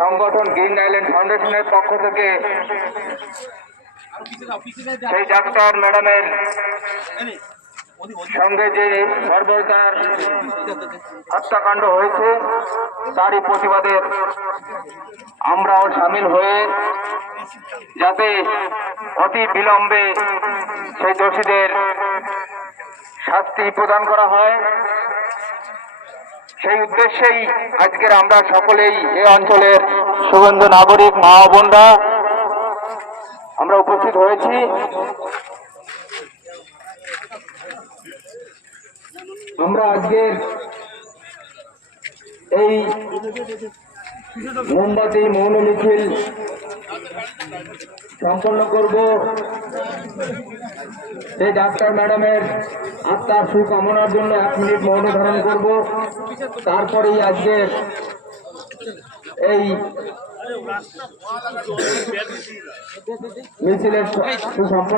সংগঠন green island ফাউন্ডেশনের পক্ষ থেকে সেই ডাক্তার ম্যাডামের সঙ্গে যে বর্বরতার হত্যাকাণ্ড হয়েছে তারই প্রতিবাদে আমরাও সামিল হয়ে যাতে অতি বিলম্বে সেই দোষীদের শাস্তি প্রদান করা হয়, সেই উদ্দেশ্যেই আজকের আমরা সকলেই এই অঞ্চলের শুভেন্দু নাগরিক মা ও বোনরা আমরা উপস্থিত হয়েছি। আমরা আজকের এই মোমবাতি মৌন মিছিল সম্পন্ন করব এই ডাক্তার ম্যাডামের আত্মার সুকামনার জন্য 1 মিনিট মৌন ধারণ করব। তারপরেই আজকের এই মিছিলের সুসম্পন্ন